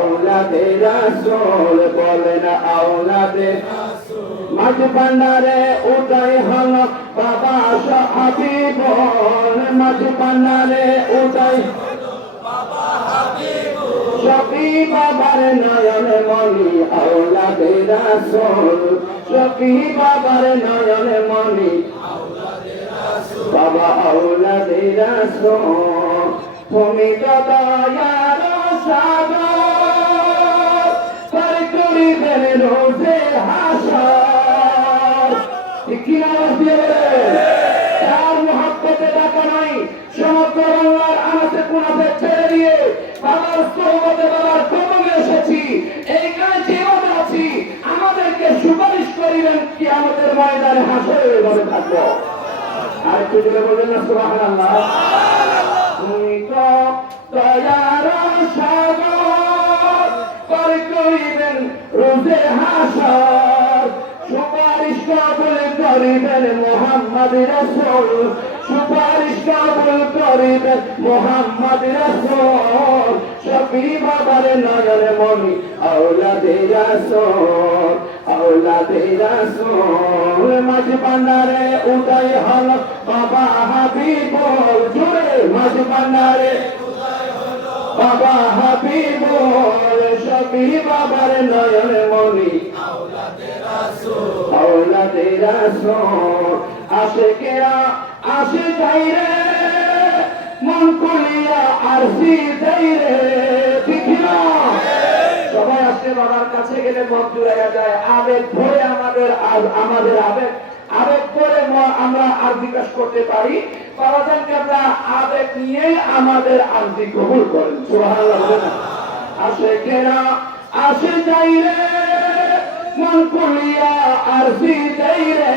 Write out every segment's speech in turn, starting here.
আওলাদে রাসূল বলেন, আওলাদে মাঝ পান্ডারে উঠাই হল বাবা সাহাবি বল মাঝ পান্ডারে উঠাই শফি বাবার নয়ন মনি আওলাদে রাসূল। শফি বাবার নয়ন মনি বাবা আওলাদে রাসূল। তুমি তো দয়ার সাগর করিবেন রোজে হাসর। কি আওয়াজ দিয়ে বলেন? তার মহাব্বতে ডাকা নাই। সমগ্র বাংলার আনাচে কোনাচে ছেড়ে দিয়ে বাবার সৌবতে বাবার কদমে এসেছি। এইখানে যেভাবে আছি। আমাদেরকে সুপারিশ করিবেন কি আমাদের ময়দানে হাসরে ভাবে থাকব। আর একটু জোরে বলবেন না সুবহানাল্লাহ? তুমি তো দয়ার সাগর হাসর সুপারিশ কবুল করিবেন মোহাম্মদ রাসূল। সুপারিশ কবুল করিবেন মোহাম্মদ রাসূল। শফি বাবার নয়ন মনি আওলাদে রাসূল আওলাদে রাসূল। মাঝ বান্দারে উদয় হল, বাবা হাবিবুল জুড়ে মাঝ বাবা হাবিবুল শফি বাবার নয়ন মনি আওলাদে রাসূল আশিকেরা আসে যাই রে। মন কুলিয়া আরসি দেই রে। সবাই আসলে বাবার কাছে গেলে মন জুড়াইয়া যায়। আবেগ ভরে আমাদের আমাদের আবেগ। আবেগ করে আমরা আর বিকাশ করতে পারি। আবেগ নিয়েই আমাদের আরজি কবুল করেন? আসে কেরা আসে যাই রে, মন কুলিয়া আরজি দেই রে।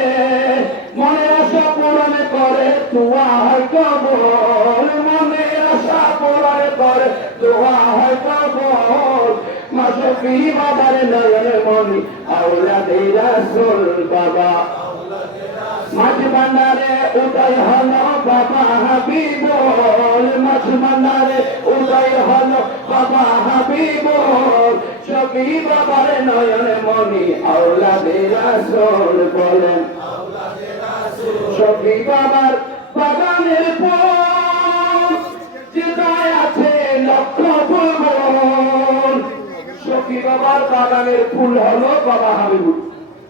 মনে আশা পূরণ করে তুয়া হয় কবল। মনে আশা পূরণ করে তুয়া হয় কবল। মাসফি বাবার নয়ন মনি, আওলাদে রাসূল বাবা। মাঝ বান্দারে উদয় হল বাবা হাবিবুল মাঝ বান্দারে উদয় হল বাবা হাবিবুল। শফি বাবার নয়ন মনি আওলাদে রাসূল বলেন। শফি বাবার বাগানের যেটায় আছে লক্ষ ফুল শফি বাবার বাগানের ফুল হলো বাবা হাবিবুল।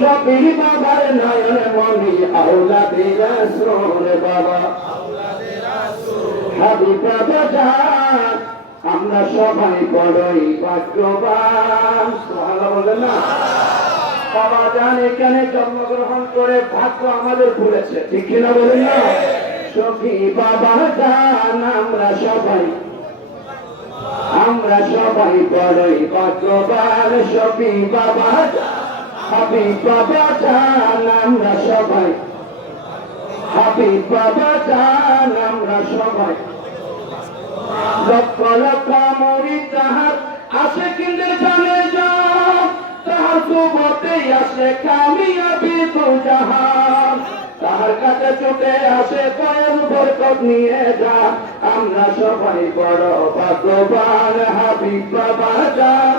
সবই বাবার নয়ন মনি আওলাদের রাসূল বাবা। হাবিব বাবা যান আমরা সবাই বড়ই ভাগ্যবান। সুবহানাল্লাহ বলেন না? বাবা যান এখানে জন্মগ্রহণ করে ভাগ্য আমাদের ভুলেছে, ঠিক কিনা বলেন না? সখী বাবা যান আমরা সবাই আমরা সবাই বড়ই ভাগ্যবান। সখী বাবা হাবিব বাবা যান আমরা সবাই। হাবিব বাবা যান আমরা সবাই। লক্ষ লক্ষ মরি তাহার আসে কিন্তু জানে যান তাহার সুবতে আসে কামিয়াবি তু জাহান তাহার কাছে ছুটে আসে কয়েক বরকত নিয়ে যা আমরা সবাই বড় ভাগ্যবান হাবিব বাবা যান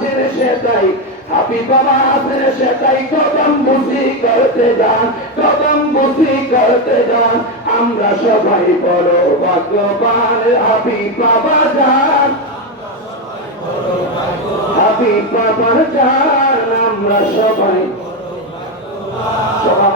ছেড়ে সে তাই হাবি বাবা আছে সেটাই কদম বুঝি করতে যান, কদম বুঝি করতে যান। আমরা সবাই বড় ভাগ্যবান হাবি বাবা যান হাবি বাবা যান আমরা সবাই সবাই